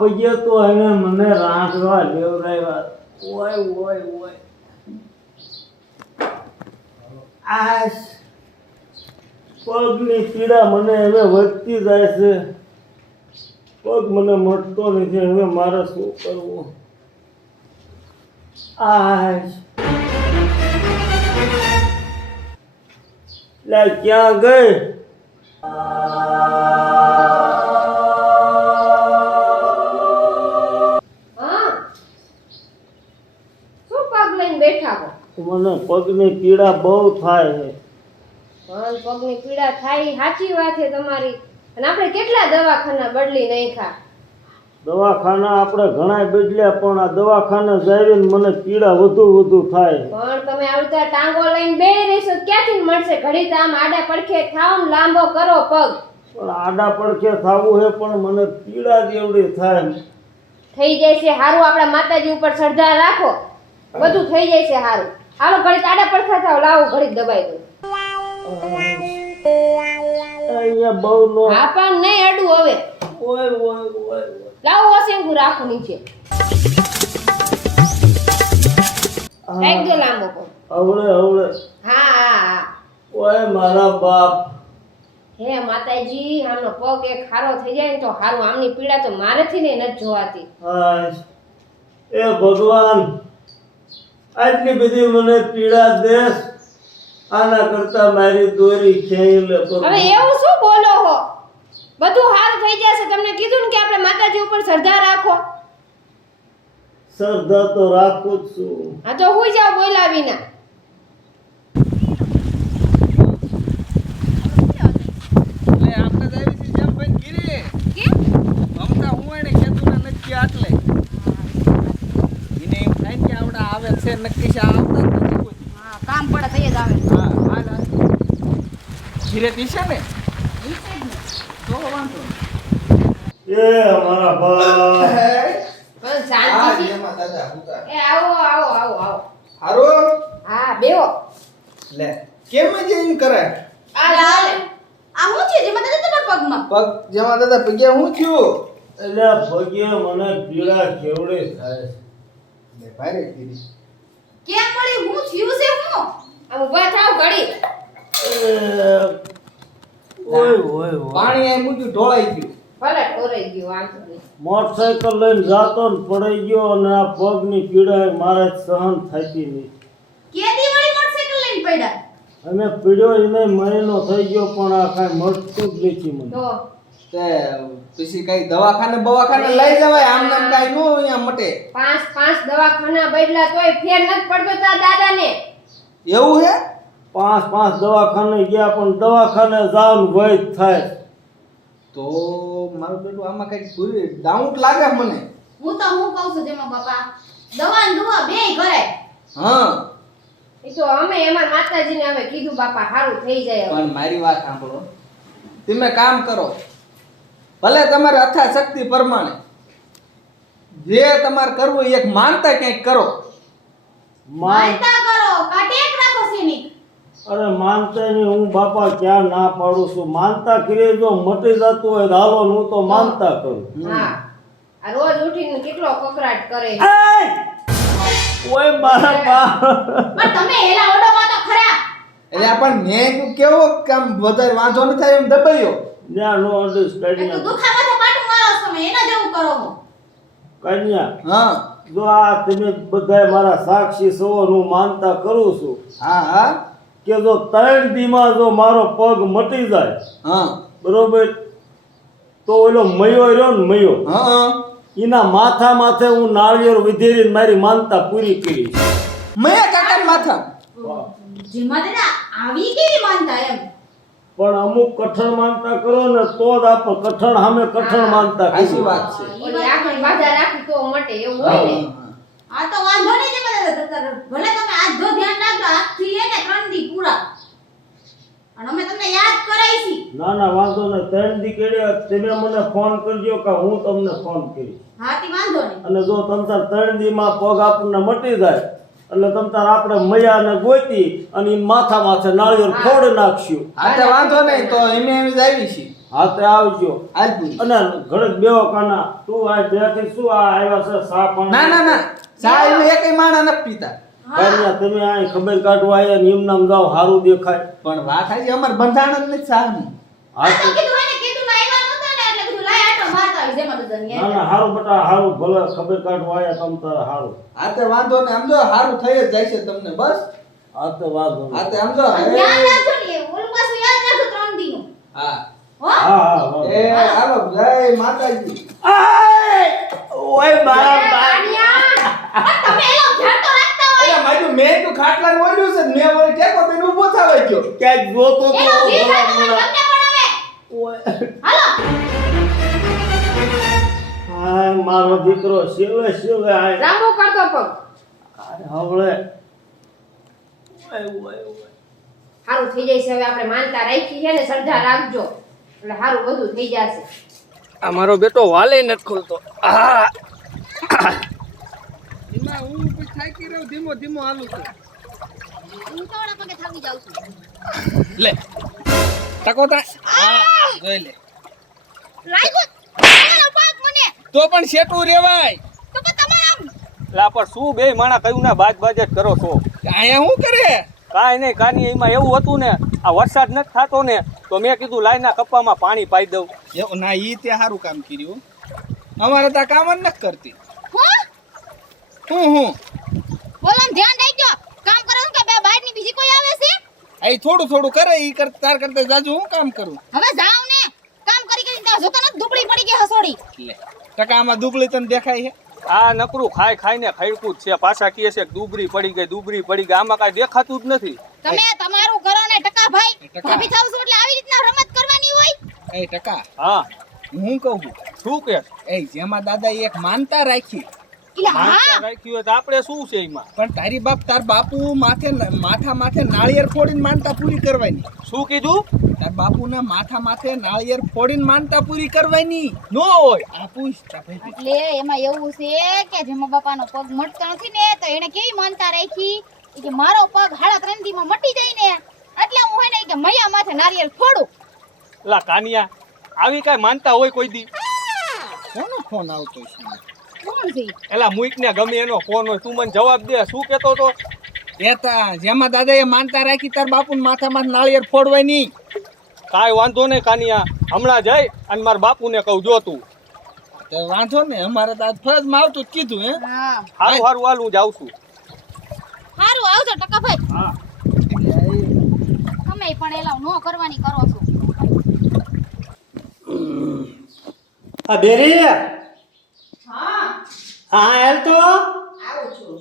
પગે તો એને મને રાંધવા લેવડાવ્યા. ઓય ઓય ઓય આ પગની પીડા મને હવે વધતી જાય છે. પગ મને મળતો નથી. હવે મારે શું કરવું? લે ક્યાં ગઈ? મને પગની પીડા બહુ થાય છે. પગની પીડા થાય સાચી વાત છે તમારી. અને આપણે કેટલા દવાખાના બદલી નાખ્યા. દવાખાના આપણે ઘણા બદલ્યા પણ આ દવાખાને જઈને મને પીડા વધુ થાય. પણ તમે આવતા ટાંગો લઈને બેહી રહેશો ક્યાંથી મળશે? ઘડી તો આમ આડા પડખે થાવ ને લાંબો કરો પગ. પણ આડા પડખે થાવું છે પણ મને પીડા જ એવડી થાય. થઈ જાય છે હારું. આપણા માતાજી ઉપર શ્રદ્ધા રાખો, બધું થઈ જાય છે હારું. હાલો ઘડી આડા પડખા થાવ. લાવો ઘડી દબાઈ દો. અહીંયા બહુ નો. હા પણ નહીં અડું હવે. ઓય ઓય ઓય લાવો ઓસેંગું રાખો નીચે. એકદમ લાંબો પગ. અવળે હા હા હા. ઓય મારા બાપ. હે માતાજી, આમનો પગ એક ખારો થઈ જાય ને તો હારું. આમની પીડા તો મારેથી ને નથી જોવાતી. એ ભગવાન, આટલી બધી મને પીડા દેશ. આના કરતા મારી દોરી ખેંચી લે. હવે એવું શું બોલો હો? બધું હારું થઈ જશે. તમને કીધું ને કે આપણે માતાજી ઉપર શ્રદ્ધા રાખો. શ્રદ્ધા તો રાખું જ છું. હા તો હુઈ જાવ બોલ્યા વિના. નક્કી છે આવતા નથી કોઈ. હા કામ પડે થઈ જ આવે. હા હાલ ધીરે દિશે ને તો વાંધો. એ અમારા બા. પણ શાંતિથી. એ આવો આવો આવો આવો. હારો હા બેહો. લે કેમ જ એમ કરે? આ ચાલે. આ હું છે જેમાં દાદા પગમાં પગ જેમાં દાદા પગે હું થયું? એટલે પગે મને પીડા કેવડી થાય. લે ભારે કીધી કેમ મળી હું થયું છે હું? આમ ઊભા થાવ ઘડી. ઓય ઓય પાણી આ મૂક્યું ઢોળાઈ ગયું. ભલે ઢોરાઈ ગયું વાંધો નહીં. મોટરસાઇકલ લઈને જાતો ને પડી ગયો અને આ પગની પીડા મારે સહન થતી નહીં. કેદી વળી મોટરસાઇકલ લઈને પડ્યા? અમે પીડ્યો એને મહિનો થઈ ગયો પણ આ કાંઈ મળતું જ નથી મને. તો તે પછી કઈ દવાખાને લઈ જવાય. આમ નામ કાઈ નો અહીંયા મટે. પાંચ દવાખાના બદલા તોય ફેર નથી પડતો તાર દાદાને. એવું હે? પાંચ દવાખાને ગયા પણ દવાખાને જવાનું ભય જ થાય. તો મારું બેટું આમાં કઈક પૂરી ડાઉટ લાગે મને. હું કહું છું જેમાં બાપા દવા ને દવા બેય કરાય. હા એ તો અમે એમાં માતાજીને હવે કીધું બાપા હારું થઈ જાય હવે. પણ મારી વાત સાંભળો. તમે કામ કરો, ભલે તમારે અથાશક્તિ પ્રમાણે જે તમારે કરવું એક માનતા ક્યાંક કરો. માનતા કરો કાટેક રાખો સૈનિક. અરે માનતા નહીં. હું બાપા ક્યાં ના પાડું છું. માનતા કરી જો મટી જતું હોય તો હાલો હું તો માનતા કરું. હા આ રોજ ઉઠીને કેટલો કકરાટ કરે. ઓય મારા બા. પણ તમે એલા ઓડોમાં તો ખરા. એટલે પણ મેં કેવો કામ વધારે વાંધો ન થાય એમ દબાયો. ત્યાં નો એ તો અન્ડરસ્ટેન્ડિંગ. દુખામાં તો પાટું મારો તમે એના જેવું કરો હું. કન્યા હા જો આ તમે બધા મારા સાક્ષી છો. હું માનતા કરું છું હા હા કે જો 3 દીમાં જો મારો પગ મટી જાય હા બરોબર તો ઓલો મયો રહ્યો ને મયો હા એના માથા માથે હું નાળિયેર વિધેરીને મારી માનતા પૂરી કરી. મેં કાકા માથા જેમાં દાદા આવી કેવી માનતા એમ? પણ અમુક કઠણ માનતા કરો ને તો જ આપણે કઠણ સામે કઠણ માનતા આશી કરી. વાત છે. ઓલી આંખની બાધા રાખી તો મટે એવું હોય ને. આ તો વાંધો નહીં જેમાં દાદા ભલે તમે આજ જો ધ્યાન રાખજો આજથી એને 3 દી પૂરા. અને અમે તમને યાદ કરાઈશી. ના ના વાંધો નહીં. 3 દી કેડે તમે મને ફોન કરજો કે હું તમને ફોન કરીશ. હા તી વાંધો નહીં. અને જો તમતાર 3 દીમાં પગ આપણને મટી જાય એટલે તમતાર આપણે મૈયાને ગોતી અને ઈ માથા માથે નાળિયેર ફોડ નાખશું. હા તો વાંધો નહીં તો એમે જ આવી છે. હા તે આવજો આજ બી. અને ઘડીક બેહો કાના તું આ બેઠી શું આ આવ્યા છે સા પાણી ના ના ના ચા એવું એકય માણા નથી પીતા. કાંઈ તમે આ ખબર કાઢવા આવ્યા ને એમ નામ જાઓ સારું દેખાય પણ વાત આવી અમાર બંધાણ જ નથી સાનું. હા આ તો તો કીધું એને કીધું ના આવ્યા નહોતા ને એટલે કીધું લાય આટો મારતા આવી જેમાં તો ના ના સારું બેટા સારું ભલે ખબર કાઢવા આવ્યા તમ તારે સારું આ તે વાંધો ને સમજો સારું થઈ જ જાય છે તમને બસ. આ તો વાંધો આ નહીં. તે સમજો ધ્યાન રાખજો ને ઓલું પાછું યાદ રાખજો 3 દીનું હા હો હા હા વાંધો. એ હાલો જય માતાજી. ઓય મારા બા કાનિયા તમે એનો ધ્યાન તો રાખતા હોય અરે મારું મેં તો ખાટલા મોડ્યું છે ને મેં વળી ટેકો દઈને ઊભો થાવા ગયો. ક્યાંક જોતો તો એનો જી ભલા ખાતો હોય મને. તમને પણ હવે ઓય. હાલો હા મારો દીકરો શિવે શિવે આ લાંબો કરતો પગ હવળે ઓય ઓય ઓય સારું થઈ જશે હવે આપણે માનતા રાખી છે ને શ્રદ્ધા રાખજો એટલે સારું બધું થઈ જશે આ મારો બેટો વાલે નથી ખોલતો એમાં હું પછી થાકી રહ્યો ધીમો ધીમો હાલું છું. હું તો ઓલા પગે થાકી જાઉં છું લે ટકો તા જોઈ લે લાગ્યો તમારો પાક મને તો પણ શેટું રેવાય. તો પણ તમારા લા પણ શું બે માણા કયું ના બાજ બાજ જ કરો છો આયા શું કરે કાંઈ નહીં કાની એમાં એવું હતું ને આ વરસાદ નથી થતો ને તો મેં કીધું લાઈના કપ્પામાં પાણી પાઈ દઉં એવું ના ઈ તે સારું કામ કર્યું. અમારે તો આ કામ જ નથી કરતી. હું બોલો ને ધ્યાન રાખજો કામ કરો કે બે બહારની બીજી કોઈ આવે છે આ થોડું થોડું કરે ઈ તાર કરતા જાજુ હું કામ કરું. હવે જાવ ને કામ કરી કરીને તો જોતો નથી દુબળી પડી ગઈ હસોડી લે ટકા આમાં દુબળી તને દેખાય છે. આ નકરું ખાઈ ખાઈને ખડકું જ છે પાછા કહે છે કે દુબરી પડી ગઈ આમાં કાંઈ દેખાતું જ નથી તમે તમારું કરો ને ટકા ભાઈ એ ટકા. ભાભી થાવ છો એટલે આવી રીતના રમત કરવાની હોય એ ટકા હા હું કહું શું કે એ જેમાં દાદા એક માનતા રાખી એટલે માનતા હા રાખ્યું હોય તો આપણે શું છે એમાં પણ તારી બાપ તાર બાપુ માથા માથે નાળિયેર ફોડીને માનતા પૂરી કરવાની. શું કીધું તાર બાપુના માથા માથે નાળિયેર ફોડીને માનતા પૂરી કરવાની. નો હોય આ પૂછ તાર ભાઈ. એટલે એમાં એવું છે કે જેમાં બાપાનો પગ મટતો નથી ને તો એને કેવી માનતા રાખી ઈ કે મારો પગ હાડા 3 દીમાં મટી જાય ને એટલે હું હે ને ઈ કે મૈયા માથે નારિયેળ ફોડું લા કાનિયા આવી કાંઈ માનતા હોય કોઈ દી કોનો ફોન આવતો છે? કોણ છે ઈ? એલા મુઈક ને ગમે એનો ફોન હોય તું મને જવાબ દે શું કેતો તો એતા જેમાં દાદાએ માનતા રાખી તાર બાપુના માથામાં નાળિયેર ફોડવાની. કાંઈ વાંધો નહીં કાનિયા હમણાં જઈ અને મારા બાપુને કહું જો તું તો વાંધો ને અમારે તો આજ ફરજમાં આવતું જ કીધું હે. હા હારું હારું હાલ હું જાઉં છું હારું આવજો ટકા ભાઈ હા તમે પણ એલા નો કરવાની કરો છો આ બેરી હા હા હાલ તો આવું છું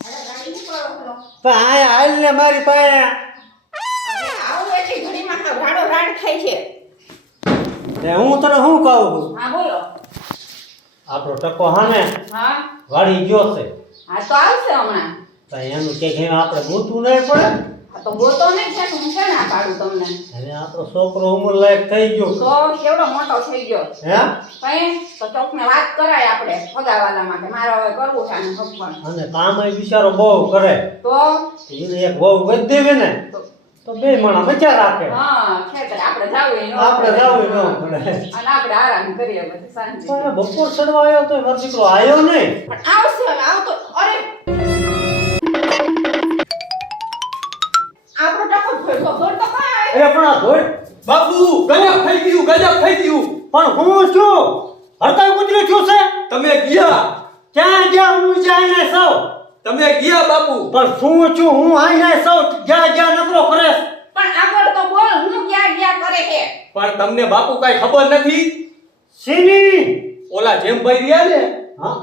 અરે ગાડી ની કરો છો પણ હા હાલ ને મારી પાસે આવું એટલે ઘડીમાં રાડો રાડ થાય છે ને હું તને શું કહું છું હા બોલો આપણો ટકો હા ને હા વાળી ગયો છે હા તો આવશે હમણાં તો એનું કે આપણે ગોતું નહીં પડે આ તો ગોતો ને છે હું છે ના પાડું તમને અને આપણો છોકરો ઉંમર લાયક થઈ ગયો તો કેવડો મોટો થઈ ગયો હે કઈ તો ચોકને વાત કરાય આપણે ભગાવાલા માટે મારે હવે કરવું છે આને ભગવાન અને કામ એ બિચારો બહુ કરે તો એને એક બહુ ગઈ દેવે ને તો બે માણા બચા રાખે હા ખેતર આપણે જાવું ય ન આપણે પડે. જાવું ન પડે અને આપણે આરામ કરીએ પછી શાંતિ પણ એ બપોર ચડવા આવ્યો તો મારો દીકરો આવ્યો નહીં પણ આવશે હવે આવતો અરે આપણો ટકો ફોડતો ફોડતો કાય એ પણ આ ધોળ બાપુ ગજબ થઈ ગયું પણ હું છું હરતા કુતરી છું છે તમે ગયા ક્યાં જ્યાં હું જાય સૌ તમે ગયા બાપુ પણ શું છું હું આઈને સૌ જ્યાં જ્યાં નકરો કરે પણ આગળ તો બોલ હું ક્યાં ગયા કરે છે પણ તમને બાપુ કાંઈ ખબર નથી સીની ઓલા જેમભાઈ રહ્યા ને હા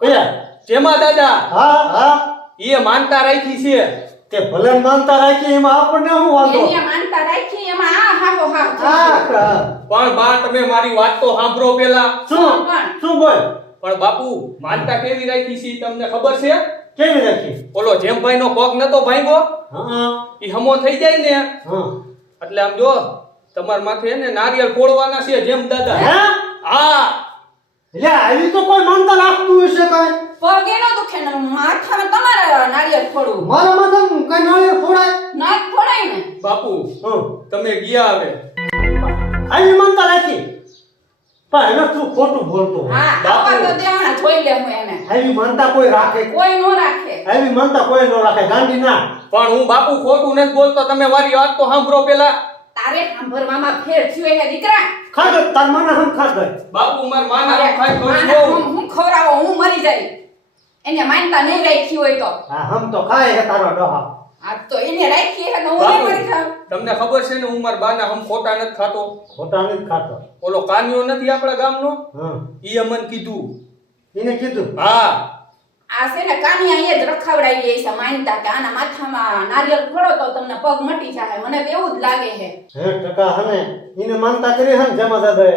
કયા જેમાં દાદા હા હા એ માનતા રાખી છે તે ભલે માનતા રાખી એમાં આપણને શું વાંધો એને માનતા રાખી એમાં આ હાહો હા હા પણ બા તમે મારી વાત તો સાંભળો પેલા શું શું બોલ પણ બાપુ માનતા કેવી રાખી છે ઈ તમને ખબર છે કેવી રાખી ઓલો જેમભાઈ નો પગ નતો ભાંગ્યો હા ઈ હમો થઈ જાય ને હા એટલે આમ જો તમાર માથે એને નારિયેળ ફોડવાના છે જેમ દાદા હે હા એટલે આવી તો કોઈ માનતા રાખતું હશે કાંઈ પગ એનો દુખે ને માથામાં તમારે નારિયેળ ફોડવું મારા માથા કઈ નાળિયેર ફોડાય નાક ફોડાય ને બાપુ હા તમે ગયા આવે આવી માનતા રાખી પણ એને તું ખોટું બોલતો હોય. હા આવા તો દેવાના જોઈ લે હું એને આવી માનતા કોઈ રાખે કોઈ નો રાખે આવી માનતા કોઈ ન રાખે ગાંડી ના. પણ હું બાપુ ખોટું નથી બોલતો, તમે મારી વાત તો સાંભળો પેલા. તારે સાંભળવામાં ફેર થયો હે દીકરા ખાધો તાર માને હમ ખાધો. બાપુ માર માના અરે, ખાઈ માના ગયો. હું ખવડાવો હું મરી જાય એને માનતા નહીં રાખી હોય તો હા હમ તો ખાય હે તારો ડોહા. આ તો એને રાખી હે તો હું બાપુ, નહીં મરી ખાવ તમને ખબર છે ને હું માર બાના હમ ખોટા નથી ખાતો. ખોટા નથી ખાતો. ઓલો કાનિયો નથી આપણા ગામનો, હા ઈ અમને કીધું. એને કીધું હા આ છે ને કાનિયા અહીંયા જ રખાવડાવી દે છે માનતા કે આના માથામાં નારિયેળ ફોડો તો તમને પગ મટી જાય મને તો એવું જ લાગે છે 60% હને એને માનતા કરી હે ને જમા દાદાએ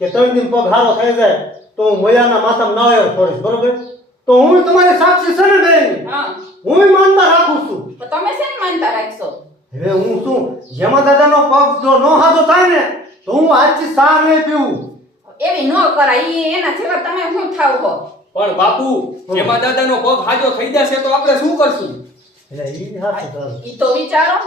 કે 3 દિન પગ હારો થઈ જાય તો હું મયાના માથામાં નાળિયેર ફોડીશ, બરોબર? તો હું તમારી સાક્ષી છે ને બેન, હા હું માનતા રાખું છું. તો તમે શેને માનતા રાખશો હવે હું શું જમા દાદાનો પગ જો નો હાજો થાય ને તો હું આજથી સા નહીં પીવું. એવી ન કરાય ઈ એના જેવા તમે શું થાવ છો પણ બાપુ એમાં દાદાનો પગ હાજો થઈ જશે તો આપણે શું કરશું? એટલે ઈ હાથે તારું. ઈ તો વિચારો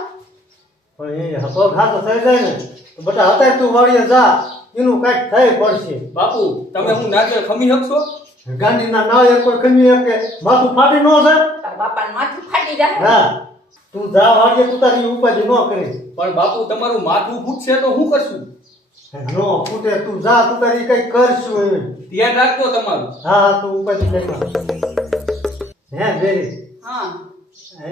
પણ એ પગ હાથો થઈ જાય ને તો બેટા અત્યારે તું વાળીએ જા, એનું કાંઈક થઈ પડશે. બાપુ તમે હું નારિયેળ ખમી શકશો? ગાંધીના નાળિયેર કોઈ ખમી શકે માથું ફાટી ન જાય. તાર બાપાનું માથું ફાટી જાય હા તું જા વાળીએ તું તારી ઉપાધિ ન કરી. પણ બાપુ તમારું માથું ફૂટશે તો શું કરશું? નો ફૂટે તું જા તું તારી કઈ કરશું એમ. ધ્યાન રાખજો તમારું. હા તું ઉપાધિ કરી. હે બેરી હા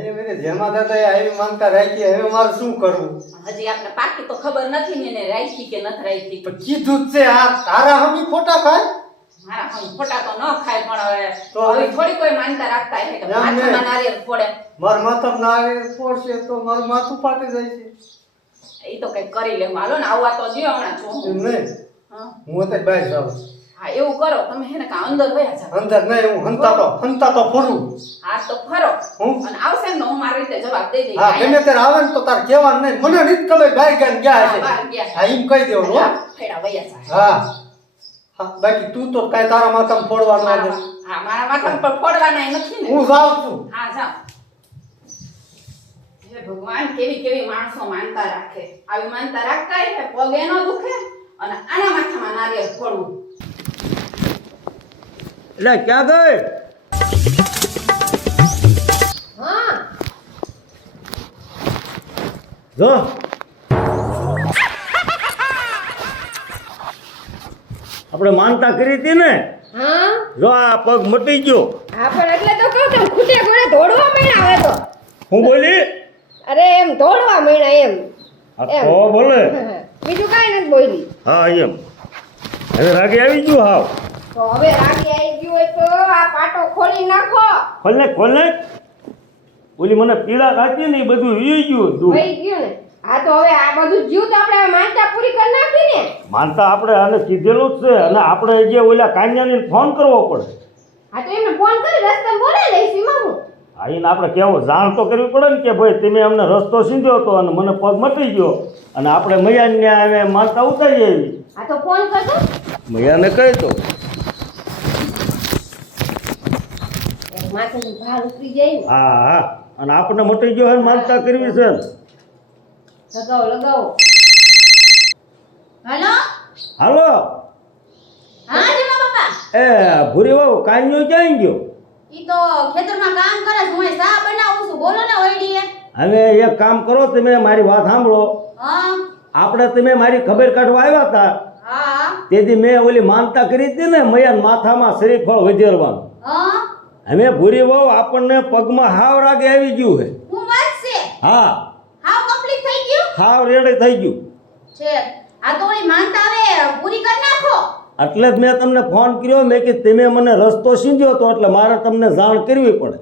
એ મેરે જેમા દાદાએ આવી માનતા રાખી, હવે મારે શું કરવું? હજી આપને પાકી તો ખબર નથી ને એને રાખી કે નથી રાખી પણ કીધું જ છે આ તારા હમી ખોટા ખાય. મારા હમ ખોટા તો ન ખાય પણ તો હવે થોડી કોઈ માનતા રાખતા હશે કે એમ ને. માથામાં નારિયેળ ફોડે મારા માથામાં નાળિયેર ફોડશે તો મારું માથું ફાટી જાય છે. ઈ તો કઈ કરી લેવું હાલો ને આવવા તો દ્યો હમણાં જો એમ નહીં, હા હું અત્યારે બહાર જાઉં. હા એવું કરો તમે હેને કા અંદર વયા જાઓ અંદર નહીં, હું હંતા તો ફરું. હા તો ફરો હું? અને આવશે ને તો હું મારી રીતે જવાબ દઈ દઈશ હા ગમે ત્યારે આવે ને તો તાર કહેવાનું નહીં, મને નથી ખબર બહાર ગયા હા, છે. બહાર ગયા છે. હા એમ કહી દેવું હો. ફેડા વયા જાય હા હા બાકી તું તો કાંઈ તારા માથામાં ફોડવાનું આવે. હા મારા માથા પર ફોડવાના નથી ને હું જાઉં છું. હા જાઓ હે ભગવાન કેવી કેવી માણસો માનતા રાખે આવી માનતા રાખતા હે પગ એનો દુખે અને આના માથામાં નારિયેળ ફોડવું એટલે ક્યાં ગઈ? હા જો આપણે માનતા કરી હતી ને, હા જો આ પગ મટી ગયો. હા પણ એટલે તો કહું છું ખૂટે ઘોડે દોડવા માંડ્યા હવે તો હું બોલી? અરે એમ દોડવા માંડ્યા એમ આ તો બોલે. બીજું કાંઈ નથી બોલી હા એમ હવે રાગે આવી ગયું. હાવ તો હવે રાગી આવી ગયું હોય તો આ પાટો ખોલી નાખો ખોલે ખોલે. ઓલી મને પીડા રાખી ને એ બધું વી ગયું દૂધ. વહી ગયું ને હા તો હવે આ બધું જીવ તો આપણે માનતા પૂરી કરી નાખી ને માનતા આપણે આને કીધેલું જ છે, અને આપણે જે ઓલા કાન્યાને ફોન કરવો પડે. હા તો એમને ફોન કરી રસ્તે બોલે લઈશ એમાં હું હા એને આપણે કેવું જાણ તો કરવી પડે ને કે ભાઈ તમે અમને રસ્તો સીધ્યો હતો અને મને પગ મટી ગયો અને આપણે મૈયાને હવે માનતા ઉતારી આવી. હા તો ફોન કરજો મૈયાને કહી તો એક માથેથી ભાર ઉતરી જાય ને હા હા અને આપણે મટી ગયો હોય માનતા કરવી છે ને. લગાવો લગાવો હેલો હાલો હા જમા બાપા એ ભૂરી વાવ કાન્યો ક્યાં ગયો? ઈ તો ખેતરમાં કામ કરે છે હું ચા બનાવું છું બોલો ને ઓઈડીએ હવે એક કામ કરો, તમે મારી વાત સાંભળો. હા આપણે તમે મારી ખબર કાઢવા આવ્યા હતા હા તેથી મેં ઓલી માનતા કરી હતી ને મૈયા માથામાં શ્રીફળ વધેરવાનું. હા અમે ભૂરી વાવ આપણને પગમાં હાવ રાગે આવી ગયું છે. હું વાત છે હા હાવ કમ્પ્લીટ થઈ ગયું હાવ રેડી થઈ ગયું છે આ તો ઓલી માનતા હવે પૂરી કરી નાખો એટલે જ મેં તમને ફોન કર્યો. મેં કે તમે મને રસ્તો સીધ્યો હતો એટલે મારે તમને જાણ કરવી પડે.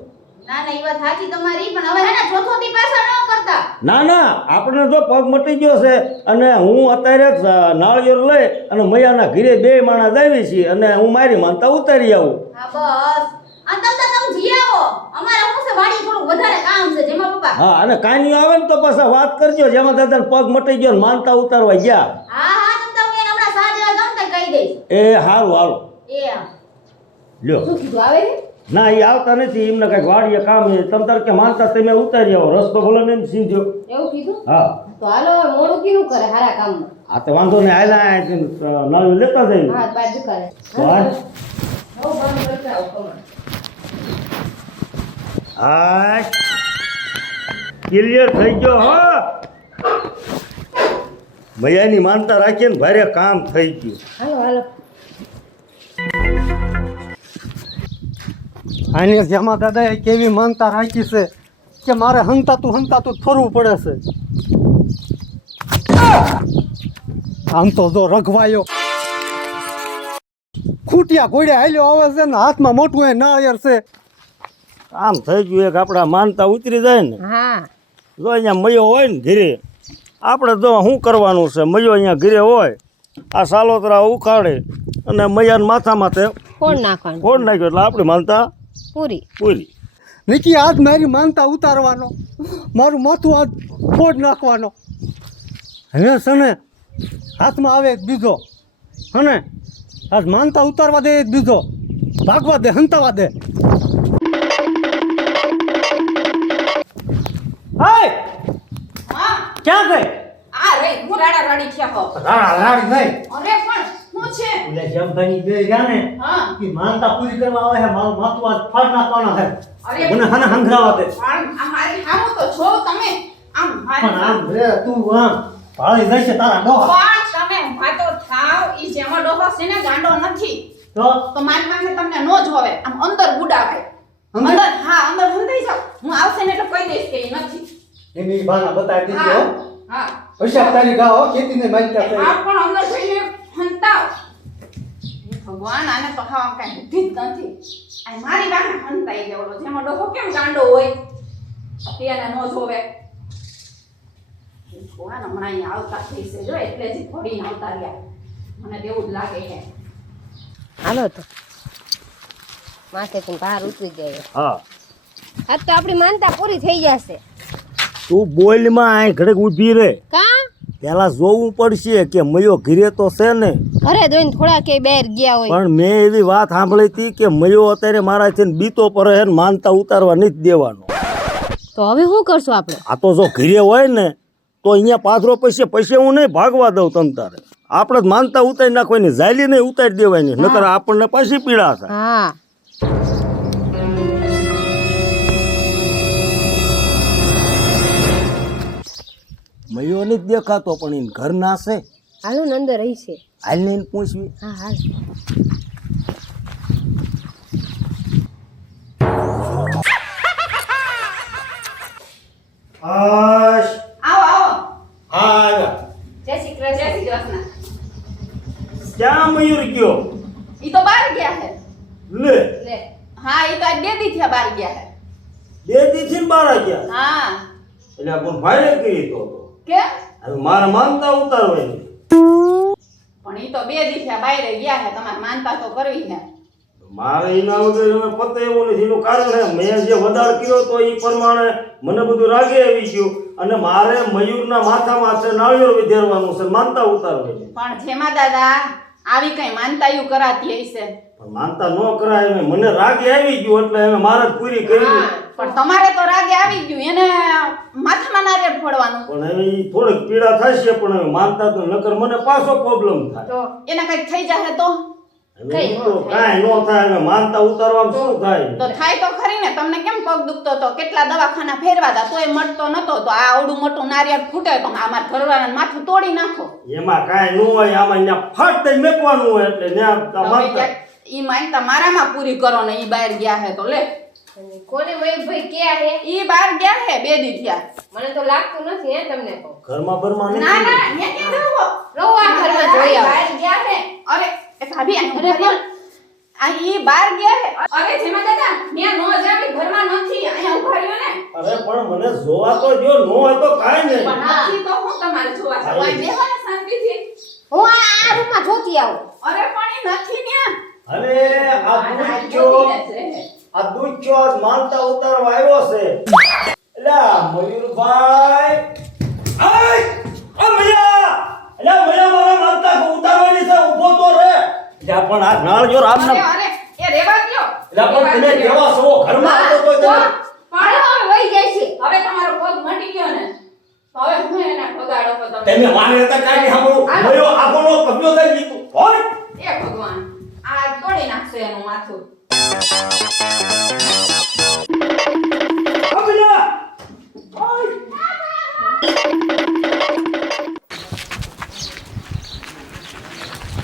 ના ના ઈ વાત સાચી તમારી પણ હવે હે ને ચોથો દી પાછા ન કરતા ના ના આપણે જો પગ મટી ગયો છે અને હું અત્યારે જ નાળિયેર લઈ અને મૈયાના ઘરે બે માણસ આવી છીએ અને હું મારી માનતા ઉતારી આવું. હા બસ આ તમે જી આવો અમારે હું છે વાડી થોડું વધારે કામ છે જેમાં પપ્પા હા અને કાનિયો આવે ને તો પાછા વાત કરજો જેમાં દાદાને પગ મટી ગયો ને માનતા ઉતારવા ગયા. હા હા તમે હમણાં સાંજે જાઉં તો કહી દઈશ એ હારું હાલો એ લ્યો. શું કીધું આવે છે ના એ આવતા નથી, એમને કંઈક વાડીએ કામ છે. તમ તાર કે માનતા તમે ઉતારી આવો, રસ્તો ભલે ને સીધ્યો. એવું કીધું હા તો હાલો હવે મોડું કીનું કરે હારા કામમાં. આ તો વાંધો નહીં હાલા નળ લેતા જઈએ હા બાજુ કરે. વાહ. હો બંધ કરતા આવો કમાણ. હા ક્લિયર થઈ ગયો હો મૈયાની માનતા રાખીએ ને ભારે કામ થઈ ગયું હાલો હાલો. આને જેમાં દાદાએ કેવી માનતા રાખી છે કે મારે હંતાતું ફરવું પડે છે આમ તો જો રઘવાયો ખૂટિયા ઘોડે હાલ્યો આવે છે ને હાથમાં મોટું એ નાળિયેર છે આમ થઈ ગયું એક આપણા માનતા ઉતરી જાય ને હા જો અહીંયા મયો હોય ને ઘીરે આપણે જો શું કરવાનું છે મયો અહીંયા ઘીરે હોય આ સાલોતરા ઉખાડે અને મૈયાના માથા માથે ફોડ નાખવાનું. ફોડ નાખ્યો એટલે આપણી માનતા પૂરી. પૂરી નીકી આજ મારી માનતા ઉતારવાનો મારું માથું આજ ફોડ નાખવાનો હવે છે ને હાથમાં આવે એક બીજો હને આજ માનતા ઉતારવા દે એક બીજો ભાગવા દે હંતાવા દે હાય હા ક્યાં ગઈ આ રે હું રાડા રાડી થયા હો રાડા રાડી નહીં અરે પણ શું છે ઓલે જમભાઈ બે ગયા ને હા કે માનતા પૂરી કરવા આવે છે મારું માથું આજ ફાડ નાખવાના છે અરે મને હને હંગરાવા દે પણ આ મારી હામું તો જો તમે આમ પણ મારી આમ રે તું આમ ભાળી જશે તારા ડોહા પણ તમે વાતો થાવ ઈ જેમાં ડોહો છે ને ગાંડો નથી તો તો મારી પાસે તમને નો જોવે આમ અંદર ગુડાવાય અંદર? અંદર હા અંદર હંધાઈ જાવ હું આવશે ને એટલે કહી દઈશ કે ઈ નથી એની બાના બતાવી દીધી હો હા પૈસા તારી ગાઓ ખેતીને માનતા છે હા પણ અંદર જઈને હંતાવ ભગવાન આને તો હા કઈ બુદ્ધિ જ નથી આ મારી પાસે હંતાઈ ગયો જેમાં ડોહો કેમ ગાંડો હોય તેને નો જોવે ભગવાન હમણાં અહીંયા આવતા થઈ છે જો એટલે જ ફોડીને આવતા રહ્યા મને તો એવું જ લાગે છે હાલો તો માથેથી બહાર ઉતરી ગયો. હા આજ તો આપણી માનતા પૂરી થઈ જશે. તું બોલમાં આ ઘડીક ઊભી રહે કા પેલા જોવું પડશે કે મયો ઘીરે તો છે ને ઘરે જોઈને થોડા કે બહાર ગયા હોય. પણ મેં એવી વાત સાંભળી હતી કે મયો અત્યારે મારાથી ને બીતો પર હે ને માનતા ઉતારવા નથી જ દેવાનો તો હવે શું કરશું આપણે? આ તો જો ઘીરે હોય ને તો અહીંયા પાથરો પૈસે હું નહીં ભાગવા દઉં તમ તારે આપણે જ માનતા ઉતારી નાખવાની જાયલી નહીં ઉતારી દેવાની નકર આપણને પાછી પીડા થાય હા મયો નથી દેખાતો પણ એને ઘર ના છે હાલો ને અંદર રહી છે. હાલ ને એને પૂછવી હા હાલ. આશ આવો આવો હા જય શ્રી કૃષ્ણ જય શ્રી કૃષ્ણ ક્યાં મયુર ગયો ઈ તો બહાર ગયા છે લે લે હા ઈ તો આજ 2 દી થયા બહાર ગયા છે બે દી થી બાર ગયા હા એટલે પણ ભાઈ કરી તો કેમ હવે મારે માનતા ઉતારવાની પણ ઈ તો 2 દી થયા બહાર ગયા છે તમારે માનતા તો કરવી છે મારે એના વગર હવે પતે એવું નથી એનું કારણ છે મેં જે વધાર કર્યો તો એ પ્રમાણે મને બધું રાગે આવી ગયું અને મારે મયુરના માથામાં છે નાળિયેર વિધેરવાનું છે માનતા ઉતારવાની પણ જેમાં દાદા આવી કઈ માનતાયું કરાતી હશે પણ માનતા ન કરાય હવે મને રાગે આવી ગયું એટલે હવે મારે જ પૂરી કરી હા, પણ તમારે તો રાગે આવી ગયું એને માથામાં નારિયેળ ફોડવાનું પણ હવે ઈ થોડીક પીડા થશે પણ હવે માનતા તો નકર મને પાછો પ્રોબ્લેમ થાય તો એને કઈક થઈ જશે તો હવે ઈ તો કાંઈ ન થાય હવે માનતા ઉતારવામાં શું થાય તો થાય તો ખરી ને તમને કેમ પગ દુખતો તો કેટલા દવાખાના ફેરવા હતા તોય મળતો નતો તો આ આવડું મોટું નારિયેળ ફૂટે તો અમાર ઘરવાળાને માથું તોડી નાખો એમાં કાંઈ ન હોય આમાં ત્યાં ફટ દઈ મેકવાનું હોય એટલે ત્યાં હવે માનતા ક્યાંક ઈ માનતા મારામાં પૂરી કરો ને ઈ બહાર ગયા હે તો લે કોને મયુરભાઈ ક્યાં હે? ઈ બહાર ગયા હે 2 દી થયા મને તો લાગતું નથી હે તમને કહું. ઘરમાં બરમાં ના નથી ના ન્યા ક્યાં રહો રહો આ ઘરમાં જોઈ આવો. બહાર ગયા હે અરે એ ભાભી આ અરે પણ આ ઈ બહાર ગયા હે અરે જેમાં દાદા ન્યા નો જાવી ઘરમાં નથી અહીંયા ઉભા રહ્યો ને અરે પણ મને જોવા તો જો ન હોય તો કાંઈ નહીં પણ નથી તો હું તમારે જોવા છે ઓય બેહો ને શાંતિથી હું આ રૂમમાં જોતી આવું. અરે પણ ઈ નથી ન્યા અરે આ દૂધચો આજ માનતા ઉતારવા આવ્યો છે એટલે મયુરભાઈ આય આ મૈયા એટલે મૈયા મારા માનતા ઉતારવાની છે ઊભો તો રે જા પણ આ નાળ જો રામ અરે ના અરે એ રેવા દ્યો એટલે પણ તમે કેવા છો ઘરમાં આવતો તો તમે પણ હવે વહી જાય છે હવે તમારો પગ મટી ગયો ને તો હવે હું એના પગા તમે તમે મારે હતા કાંઈ નહીં સાંભળો હાલો. મયો આગળનો કબ્જો થઈ લીધું હોય એ ભગવાન આ તોડી નાખશે એનું માથું અબલા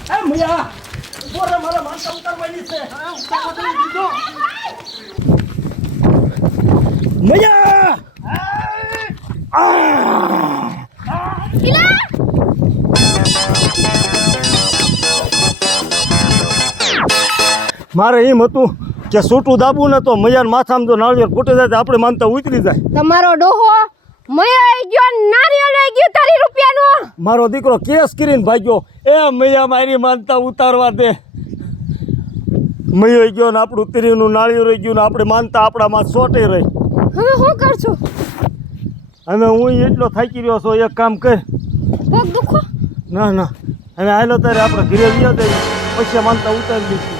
એ મયા બોરે મારા માથા ઉતારવાની છે હા ઉતારવા દીધો મયા મારે એમ હતું કે સૂટું દાબવું ને તો મૈયાને માથામાં જો નાળિયેર ફૂટી જાય તો આપણે માનતા ઉતરી જાય. તમારો ડોહો મયો આઈ ગયો નારિયેળ આઈ ગયો તારી રૂપિયાનો. મારો દીકરો કેસ કરીને ભાગ્યો. એ મૈયા મારી માનતા ઉતારવા દે. મૈયો ગયો ને આપણું તીરીનું નાળિયેર ગયું ને આપણે માનતા આપણામાં સોટે રહી. હવે શું કરશું? હવે હું એટલો થાકી રહ્યો છું. એક કામ કર. પગ દુખો? ના ના હવે હાલો તારે આપણે ઘરે જઈએ પછી માનતા ઉતારી દઈશું.